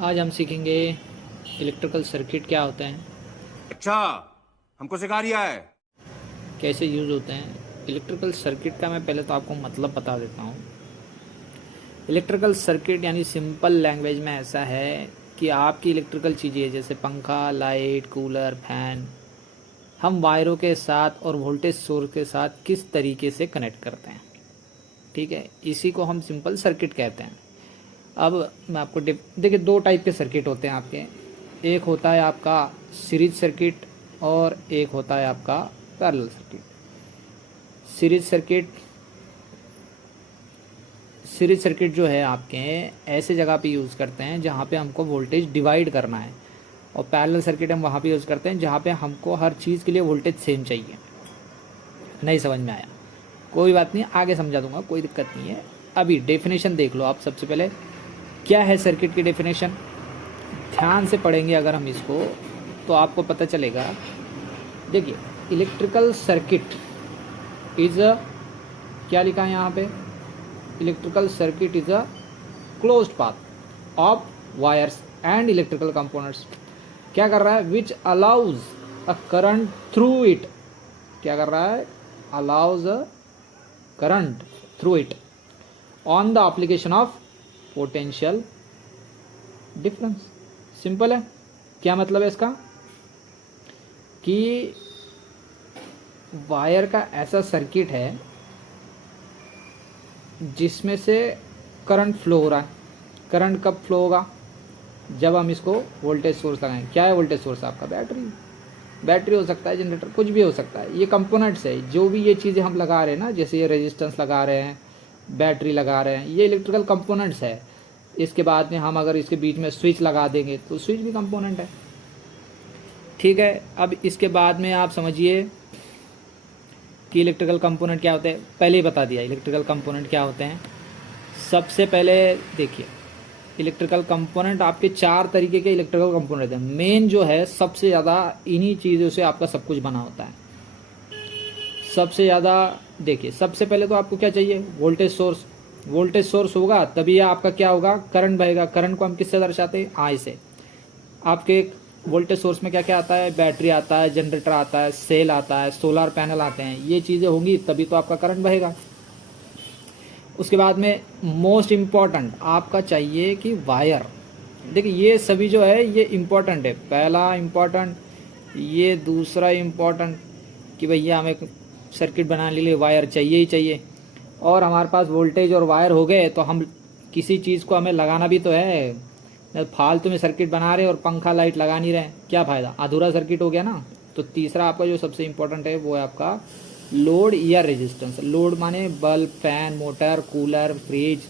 आज हम सीखेंगे इलेक्ट्रिकल सर्किट क्या होते हैं, अच्छा, हमको सिखा रिया है। कैसे यूज़ होते हैं। इलेक्ट्रिकल सर्किट का मैं पहले तो आपको मतलब बता देता हूँ। इलेक्ट्रिकल सर्किट यानी सिंपल लैंग्वेज में ऐसा है कि आपकी इलेक्ट्रिकल चीज़ें जैसे पंखा, लाइट, कूलर, फैन, हम वायरों के साथ और वोल्टेज सोर्स के साथ किस तरीके से कनेक्ट करते हैं। ठीक है, इसी को हम सिंपल सर्किट कहते हैं। अब मैं आपको देखिए, दो टाइप के सर्किट होते हैं आपके। एक होता है आपका सीरीज सर्किट और एक होता है आपका parallel circuit. Series circuit series circuit जो है आपके ऐसे जगह पे यूज़ करते हैं जहाँ पे हमको वोल्टेज डिवाइड करना है, और पैरेलल सर्किट हम वहाँ पे यूज़ करते हैं जहाँ पे हमको हर चीज़ के लिए वोल्टेज सेम चाहिए। नहीं समझ में आया? कोई बात नहीं, आगे समझा दूंगा, कोई दिक्कत नहीं है। अभी डेफिनेशन देख लो आप। सबसे पहले क्या है सर्किट की डेफिनेशन, ध्यान से पढ़ेंगे अगर हम इसको तो आपको पता चलेगा। देखिए, इलेक्ट्रिकल सर्किट इज अ, क्या लिखा है यहाँ पे, electrical circuit is a closed path of wires and electrical components. क्या कर रहा है, which allows a current through it. क्या कर रहा है, allows a current through it on the application of potential difference. Simple है। क्या मतलब है इसका, कि वायर का ऐसा सर्किट है जिसमें से करंट फ्लो हो रहा है। करंट कब फ्लो होगा, जब हम इसको वोल्टेज सोर्स लगाएं। क्या है वोल्टेज सोर्स आपका, बैटरी। बैटरी हो सकता है, जनरेटर, कुछ भी हो सकता है। ये कंपोनेंट्स है, जो भी ये चीज़ें हम लगा रहे हैं ना, जैसे ये रेजिस्टेंस लगा रहे हैं, बैटरी लगा रहे हैं, ये इलेक्ट्रिकल कंपोनेंट्स है। इसके बाद में हम अगर इसके बीच में स्विच लगा देंगे तो स्विच भी कंपोनेंट है। ठीक है, अब इसके बाद में आप समझिए कि इलेक्ट्रिकल कंपोनेंट क्या होते हैं। पहले ही बता दिया इलेक्ट्रिकल कंपोनेंट क्या होते हैं। सबसे पहले देखिए, इलेक्ट्रिकल कंपोनेंट आपके चार तरीके के इलेक्ट्रिकल कंपोनेंट हैं। मेन जो है सबसे ज़्यादा इन्हीं चीज़ों से आपका सब कुछ बना होता है। सबसे ज़्यादा देखिए, सबसे पहले तो आपको क्या चाहिए, वोल्टेज सोर्स। वोल्टेज सोर्स होगा तभी आपका क्या होगा, करंट बहेगा। करंट को हम किससे दर्शाते हैं, आई से। आपके वोल्टेज सोर्स में क्या क्या आता है, बैटरी आता है, जनरेटर आता है, सेल आता है, सोलर पैनल आते हैं। ये चीज़ें होंगी तभी तो आपका करंट बहेगा। उसके बाद में मोस्ट इम्पॉर्टेंट आपका चाहिए कि वायर। देखिए, ये सभी जो है ये इम्पोर्टेंट है। पहला इम्पोर्टेंट, ये दूसरा इम्पोर्टेंट कि भैया हमें सर्किट बनाने के लिए वायर चाहिए ही चाहिए। और हमारे पास वोल्टेज और वायर हो गए तो हम किसी चीज़ को हमें लगाना भी तो है। फालतू में सर्किट बना रहे और पंखा लाइट लगा नहीं रहे, क्या फ़ायदा, अधूरा सर्किट हो गया ना। तो तीसरा आपका जो सबसे इम्पोर्टेंट है वो है आपका लोड या रेजिस्टेंस। लोड माने bulb, fan, motor, cooler, fridge,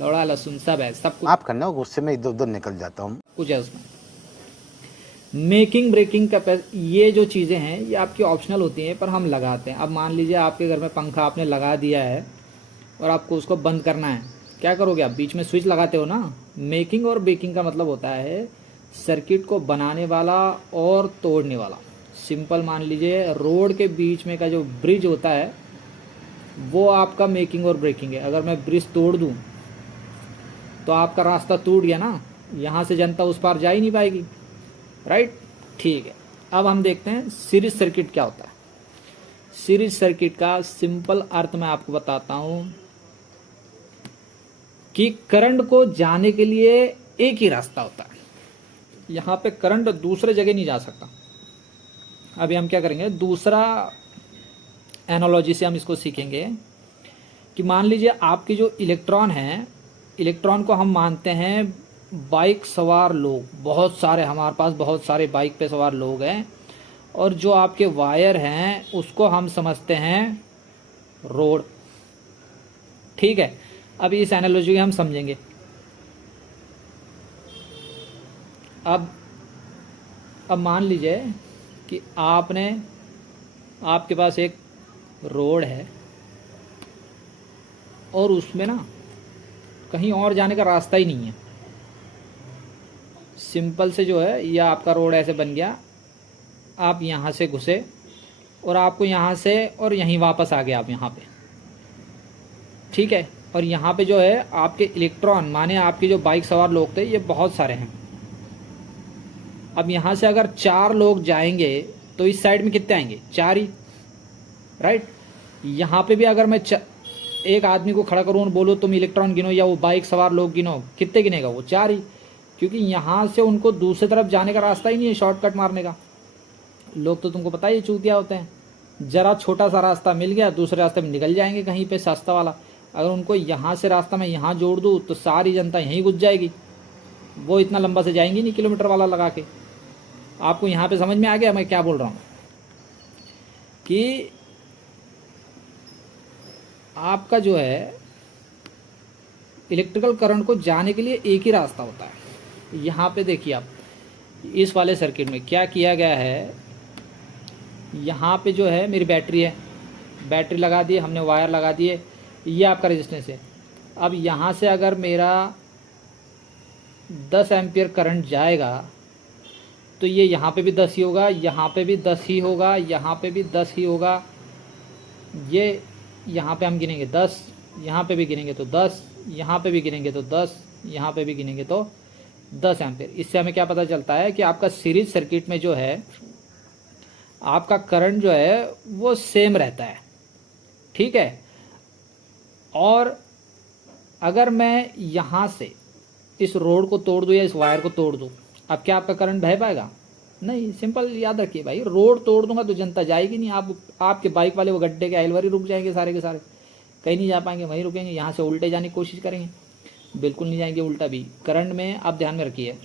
लौड़ा लहसुन सब है, सब कुछ माफ करना, गुस्से में इधर उधर निकल जाता हूँ। कुछ है उसमें। मेकिंग ब्रेकिंग ये जो चीज़ें हैं ये आपकी ऑप्शनल होती हैं, पर हम लगाते हैं। अब मान लीजिए आपके घर में पंखा आपने लगा दिया है और आपको उसको बंद करना है, क्या करोगे आप, बीच में स्विच लगाते हो ना। मेकिंग और ब्रेकिंग का मतलब होता है सर्किट को बनाने वाला और तोड़ने वाला। सिंपल मान लीजिए रोड के बीच में का जो ब्रिज होता है वो आपका मेकिंग और ब्रेकिंग है। अगर मैं ब्रिज तोड़ दूं तो आपका रास्ता टूट गया ना, यहाँ से जनता उस पार जा ही नहीं पाएगी, राइट। ठीक है, अब हम देखते हैं सीरीज सर्किट क्या होता है। सीरीज सर्किट का सिंपल अर्थ मैं आपको बताता हूं कि करंट को जाने के लिए एक ही रास्ता होता है। यहाँ पे करंट दूसरे जगह नहीं जा सकता। अभी हम क्या करेंगे, दूसरा एनालॉजी से हम इसको सीखेंगे कि मान लीजिए आपकी जो इलेक्ट्रॉन है, इलेक्ट्रॉन को हम मानते हैं बाइक सवार लोग, बहुत सारे हमारे पास बहुत सारे बाइक पे सवार लोग हैं, और जो आपके वायर हैं उसको हम समझते हैं रोड। ठीक है, अब इस एनालॉजी हम समझेंगे। अब मान लीजिए कि आपके पास एक रोड है और उसमें ना कहीं और जाने का रास्ता ही नहीं है। सिंपल से जो है यह आपका रोड ऐसे बन गया, आप यहाँ से घुसे और आपको यहाँ से और यहीं वापस आ गए आप यहाँ पे। ठीक है, और यहाँ पे जो है आपके इलेक्ट्रॉन, माने आपके जो बाइक सवार लोग थे ये बहुत सारे हैं। अब यहाँ से अगर 4 लोग जाएंगे तो इस साइड में कितने आएंगे, 4 ही, राइट। यहाँ पे भी अगर मैं एक आदमी को खड़ा करूँ और बोलूँ तुम इलेक्ट्रॉन गिनो या वो बाइक सवार लोग गिनो, कितने गिनेगा वो, 4 ही, क्योंकि यहाँ से उनको दूसरी तरफ जाने का रास्ता ही नहीं है शॉर्टकट मारने का। लोग तो तुमको पता ही चूतिया होते हैं, जरा छोटा सा रास्ता मिल गया दूसरे रास्ते में निकल जाएंगे कहीं पे सस्ता वाला। अगर उनको यहाँ से रास्ता मैं यहाँ जोड़ दूँ तो सारी जनता यहीं घुस जाएगी, वो इतना लंबा से जाएंगी नहीं किलोमीटर वाला लगा के। आपको यहाँ पे समझ में आ गया मैं क्या बोल रहा हूँ, कि आपका जो है इलेक्ट्रिकल करंट को जाने के लिए एक ही रास्ता होता है। यहाँ पे देखिए आप इस वाले सर्किट में क्या किया गया है, यहाँ पे जो है मेरी बैटरी है, बैटरी लगा दी हमने, वायर लगा दिए, ये आपका रेजिस्टेंस है। अब यहाँ से अगर मेरा 10 एम्पियर करंट जाएगा तो ये यहाँ पे भी 10 ही होगा, यहाँ पे भी 10 ही होगा, यहाँ पे भी 10 ही होगा, ये यहाँ पे हम गिनेंगे 10, यहाँ पे भी गिनेंगे तो 10, यहाँ पे भी गिनेंगे तो 10, यहाँ पे भी गिनेंगे तो 10 एम्पियर। इससे हमें क्या पता चलता है कि आपका सीरीज सर्किट में जो है आपका करंट जो है वो सेम रहता है, ठीक है। और अगर मैं यहाँ से इस रोड को तोड़ दूँ या इस वायर को तोड़ दूँ, अब क्या आपका करंट बह पाएगा, नहीं। सिंपल याद रखिए भाई, रोड तोड़ दूंगा तो जनता जाएगी नहीं, आपके बाइक वाले वो गड्ढे के आइलवर ही रुक जाएंगे सारे के सारे, कहीं नहीं जा पाएंगे, वहीं रुकेंगे। यहाँ से उल्टे जाने की कोशिश करेंगे, बिल्कुल नहीं जाएंगे उल्टा भी। करंट में आप ध्यान में रखिए,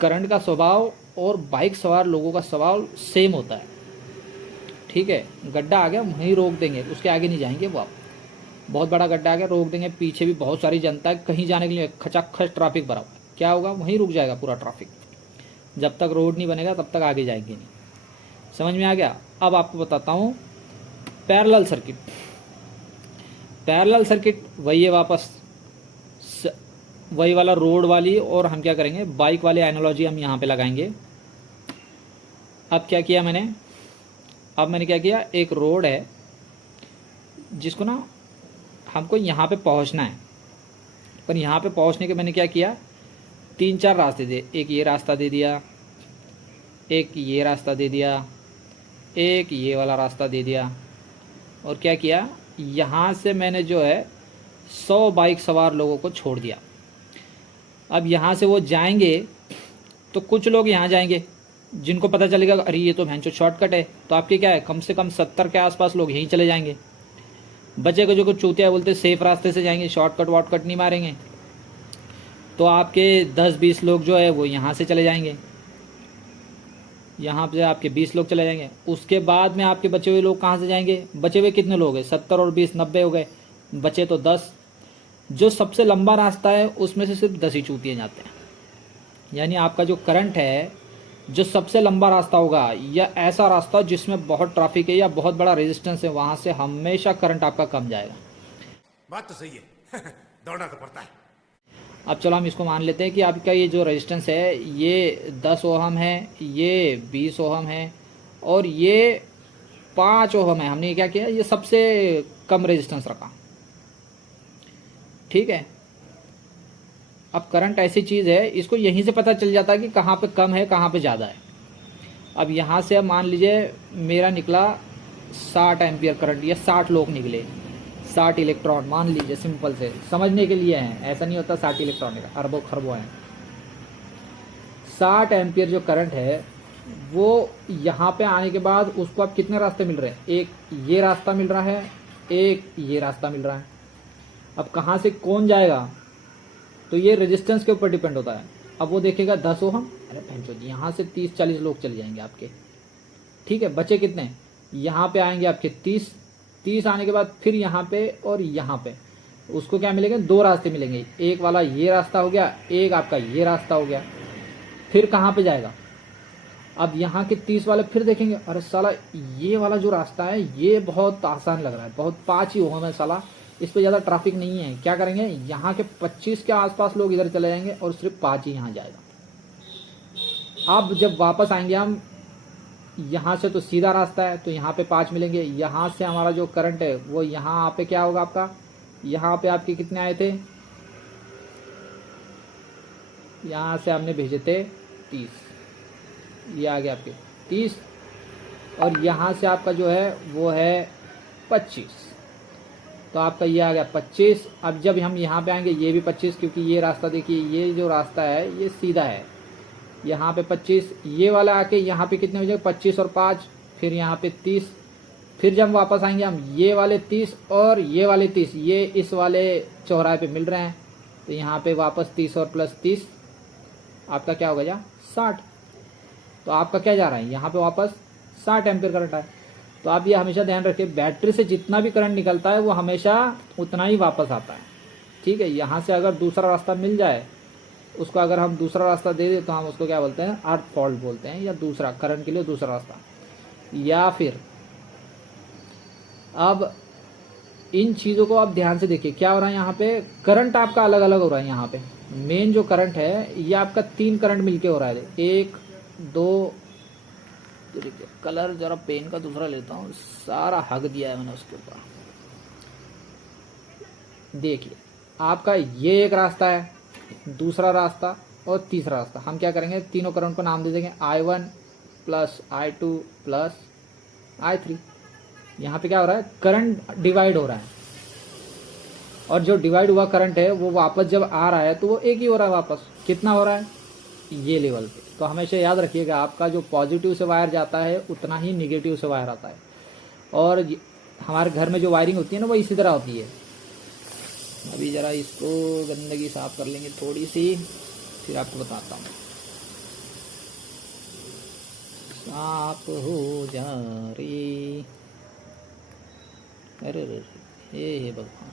करंट का स्वभाव और बाइक सवार लोगों का स्वभाव सेम होता है, ठीक है। गड्ढा आ गया वहीं रोक देंगे, उसके आगे नहीं जाएंगे वो। आप बहुत बड़ा गड्ढा आ गया रोक देंगे, पीछे भी बहुत सारी जनता है, कहीं जाने के लिए खचाखच ट्रैफिक भरा हुआ, क्या होगा, वहीं रुक जाएगा पूरा ट्रैफिक। जब तक रोड नहीं बनेगा तब तक आगे जाएंगे नहीं। समझ में आ गया। अब आपको बताता हूँ पैरेलल सर्किट। पैरेलल सर्किट वही है, वापस वही वाला रोड वाली, और हम क्या करेंगे बाइक वाले एनालॉजी हम यहाँ पे लगाएंगे। अब क्या किया मैंने, अब मैंने क्या किया, एक रोड है जिसको ना हमको यहाँ पे पहुँचना है, पर यहाँ पे पहुँचने के मैंने क्या किया, 3-4 रास्ते दे, एक ये रास्ता दे दिया, एक ये रास्ता दे दिया, एक ये वाला रास्ता दे दिया, और क्या किया, यहाँ से मैंने जो है 100 बाइक सवार लोगों को छोड़ दिया। अब यहाँ से वो जाएंगे तो कुछ लोग यहाँ जाएंगे जिनको पता चलेगा अरे ये तो भैंचो शॉर्टकट है, तो आपके क्या है कम से कम 70 के आसपास लोग यहीं चले जाएंगे। बचे को जो कुछ चूतिया बोलते सेफ रास्ते से जाएंगे, शॉर्टकट वॉटकट नहीं मारेंगे, तो आपके 10-20 लोग जो है वो यहाँ से चले जाएंगे, यहाँ पे आपके 20 लोग चले जाएंगे। उसके बाद में आपके बचे हुए लोग कहाँ से जाएंगे, बचे हुए कितने लोग हैं, 70 और 20 90 हो गए, बचे तो 10। जो सबसे लंबा रास्ता है उसमें से सिर्फ 10 ही चूतिए जाते हैं। यानी आपका जो करंट है, जो सबसे लंबा रास्ता होगा या ऐसा रास्ता जिसमें बहुत ट्रैफिक है या बहुत बड़ा रेजिस्टेंस है, वहाँ से हमेशा करंट आपका कम जाएगा। बात तो सही है दौड़ना तो पड़ता है। अब चलो हम इसको मान लेते हैं कि आपका ये जो रेजिस्टेंस है ये 10 ओहम है, ये 20 ओहम है, और ये 5 ओहम है। हमने क्या किया, ये सबसे कम रेजिस्टेंस रखा, ठीक है। अब करंट ऐसी चीज़ है, इसको यहीं से पता चल जाता है कि कहाँ पे कम है कहाँ पे ज़्यादा है। अब यहाँ से अब मान लीजिए मेरा निकला 60 एम्पियर करंट, या 60 लोग निकले, 60 इलेक्ट्रॉन मान लीजिए, सिंपल से समझने के लिए है, ऐसा नहीं होता 60 इलेक्ट्रॉन का, अरबों खरबों हैं। 60 एम्पियर जो करंट है वो यहाँ पे आने के बाद उसको अब कितने रास्ते मिल रहे हैं, एक ये रास्ता मिल रहा है, एक ये रास्ता मिल रहा है। अब कहाँ से कौन जाएगा, तो ये रेजिस्टेंस के ऊपर डिपेंड होता है। अब वो देखेगा 10 ओहम, अरे भैंचो जी यहाँ से 30-40 लोग चले जाएंगे आपके, ठीक है। बचे कितने, यहाँ पे आएंगे आपके 30 आने के बाद फिर यहाँ पे और यहाँ पे उसको क्या मिलेंगे, 2 रास्ते मिलेंगे, एक वाला ये रास्ता हो गया, एक आपका ये रास्ता हो गया। फिर कहाँ पे जाएगा, अब यहाँ के 30 वाले फिर देखेंगे अरे साला ये वाला जो रास्ता है ये बहुत आसान लग रहा है, बहुत 5 ही ओहम है साला, इस पर ज़्यादा ट्रैफिक नहीं है। क्या करेंगे, यहाँ के 25 के आसपास लोग इधर चले जाएंगे और सिर्फ 5 ही यहाँ जाएगा। अब जब वापस आएंगे हम यहाँ से, तो सीधा रास्ता है तो यहाँ पे 5 मिलेंगे, यहाँ से हमारा जो करंट है वो यहाँ पे क्या होगा आपका यहाँ पे आपके कितने आए थे, यहाँ से हमने भेजे थे 30, ये आ गया आपके 30, और यहाँ से आपका जो है वो है 25, तो आपका ये आ गया 25। अब जब हम यहाँ पे आएंगे ये भी 25, क्योंकि ये रास्ता देखिए, ये जो रास्ता है ये सीधा है, यहाँ पे 25, ये वाला आके यहाँ पे कितने हो जाएगा 25 और 5, फिर यहाँ पे 30, फिर जब वापस आएंगे हम ये वाले 30 और ये वाले 30, ये इस वाले चौराहे पे मिल रहे हैं, तो यहाँ पे वापस 30 और प्लस 30 आपका क्या हो गया 60। तो आपका क्या जा रहा है यहाँ पे वापस 60 एम्पीयर करंट है। तो आप ये हमेशा ध्यान रखिए, बैटरी से जितना भी करंट निकलता है वो हमेशा उतना ही वापस आता है, ठीक है। यहाँ से अगर दूसरा रास्ता मिल जाए, उसको अगर हम दूसरा रास्ता दे दें तो हम उसको क्या बोलते हैं, अर्थ फॉल्ट बोलते हैं, या दूसरा करंट के लिए दूसरा रास्ता। या फिर अब इन चीज़ों को आप ध्यान से देखिए, क्या हो रहा है यहाँ पे, करंट आपका अलग अलग हो रहा है। यहाँ पे मेन जो करंट है ये आपका 3 करंट मिलके हो रहा है, 1 2, कलर जरा पेन का दूसरा लेता हूँ, सारा हक दिया है मैंने उसके ऊपर। देखिए आपका ये एक रास्ता है, दूसरा रास्ता और तीसरा रास्ता। हम क्या करेंगे, तीनों करंट को नाम दे देंगे I1 plus I2 plus I3। यहाँ पे क्या हो रहा है, करंट डिवाइड हो रहा है, और जो डिवाइड हुआ करंट है वो वापस जब आ रहा है तो वो एक ही हो रहा है वापस। कितना हो रहा है, ये लेवल पे। तो हमेशा याद रखिएगा, आपका जो पॉजिटिव से वायर जाता है उतना ही निगेटिव से वायर आता है, और हमारे घर में जो वायरिंग होती है ना वो इसी तरह होती है। अभी ज़रा इसको गंदगी साफ कर लेंगे थोड़ी सी, फिर आपको बताता हूँ। साफ हो जा रे, अरे हे भगवान,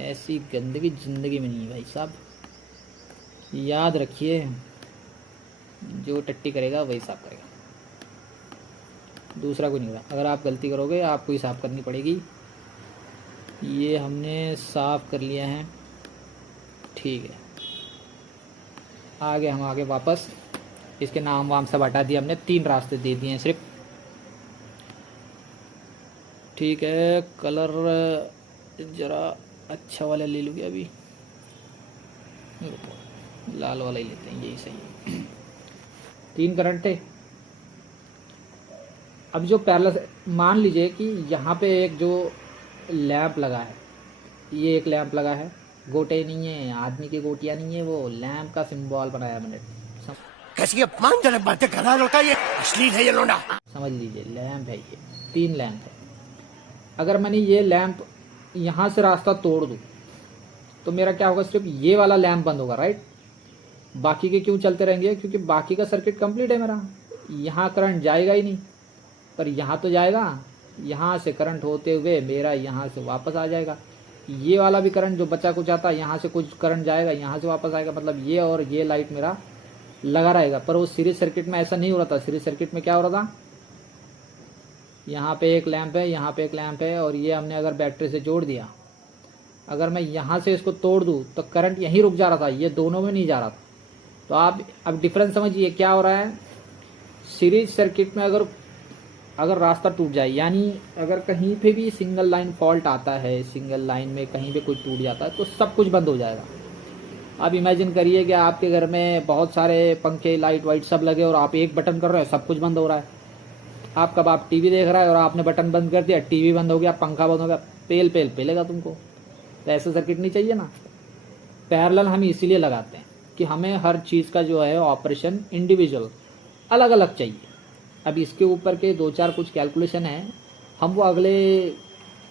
ऐसी गंदगी ज़िंदगी में नहीं है भाई साहब। याद रखिए, जो टट्टी करेगा वही साफ करेगा, दूसरा कोई नहीं करेगा। अगर आप गलती करोगे आपको ही साफ करनी पड़ेगी। ये हमने साफ कर लिया है, ठीक है। आगे हम आगे वापस इसके नाम वाम सब हटा दिए हमने, 3 रास्ते दे दिए हैं सिर्फ, ठीक है। कलर ज़रा अच्छा वाला ले लूँगी, अभी लाल वाला ही लेते हैं, यही सही है। 3 करंट थे। अब जो पैरेलल, मान लीजिए कि यहाँ पे एक जो लैंप लगा है, ये एक लैंप लगा है, गोटे नहीं है, आदमी की गोटियाँ नहीं है, वो लैंप का सिंबल बनाया मैंने। कैसी अपमानजनक बातें कर रहा है लड़का, ये अश्लील है ये लौंडा। समझ लीजिए लैंप है ये, 3 लैंप है। अगर मैंने ये लैंप यहाँ से रास्ता तोड़ दूँ तो मेरा क्या होगा, सिर्फ ये वाला लैंप बंद होगा, राइट। बाकी के क्यों चलते रहेंगे, क्योंकि बाकी का सर्किट कंप्लीट है मेरा। यहाँ करंट जाएगा ही नहीं, पर यहाँ तो जाएगा, यहाँ से करंट होते हुए मेरा यहाँ से वापस आ जाएगा। ये वाला भी करंट जो बचा कुछ आता है, यहाँ से कुछ करंट जाएगा, यहाँ से वापस आएगा, मतलब ये और ये लाइट मेरा लगा रहेगा। पर वो सीरीज सर्किट में ऐसा नहीं हो रहा था। सीरीज सर्किट में क्या हो रहा था, यहाँ पे एक लैंप है, यहाँ पे एक लैंप है, और ये हमने अगर बैटरी से जोड़ दिया, अगर मैं यहाँ से इसको तोड़ दूँ तो करंट यहीं रुक जा रहा था, ये दोनों में नहीं जा रहा था। तो आप अब डिफरेंस समझिए क्या हो रहा है। सीरीज सर्किट में अगर रास्ता टूट जाए, यानी अगर कहीं पे भी सिंगल लाइन फॉल्ट आता है, सिंगल लाइन में कहीं पे कुछ टूट जाता है तो सब कुछ बंद हो जाएगा। आप इमेजिन करिए कि आपके घर में बहुत सारे पंखे, लाइट वाइट सब लगे और आप एक बटन कर रहे हो, सब कुछ बंद हो रहा है। आप टीवी देख रहा है और आपने बटन बंद कर दिया, टीवी बंद हो गया, पंखा बंद हो गया, पेल पेलेगा तुमको। तो ऐसा सर्किट नहीं चाहिए ना। पैरेलल हम इसीलिए लगाते हैं कि हमें हर चीज़ का जो है ऑपरेशन इंडिविजुअल अलग अलग चाहिए। अब इसके ऊपर के 2-4 कुछ कैलकुलेशन है, हम वो अगले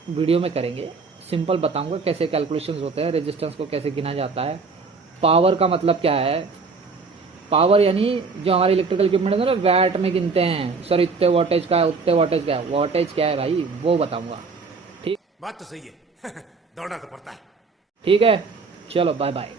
वीडियो में करेंगे। सिंपल बताऊंगा कैसे कैलकुलेशंस होते हैं, रेजिस्टेंस को कैसे गिना जाता है, पावर का मतलब क्या है। पावर यानी जो हमारे इलेक्ट्रिकल इक्विपमेंट है ना, वैट में गिनते हैं, सर इतने वोल्टेज का है, उतने वोल्टेज का है। वोल्टेज क्या है भाई, वो बताऊंगा। ठीक, बात तो सही है। दौड़ना तो पड़ता है। ठीक है, चलो बाय बाय।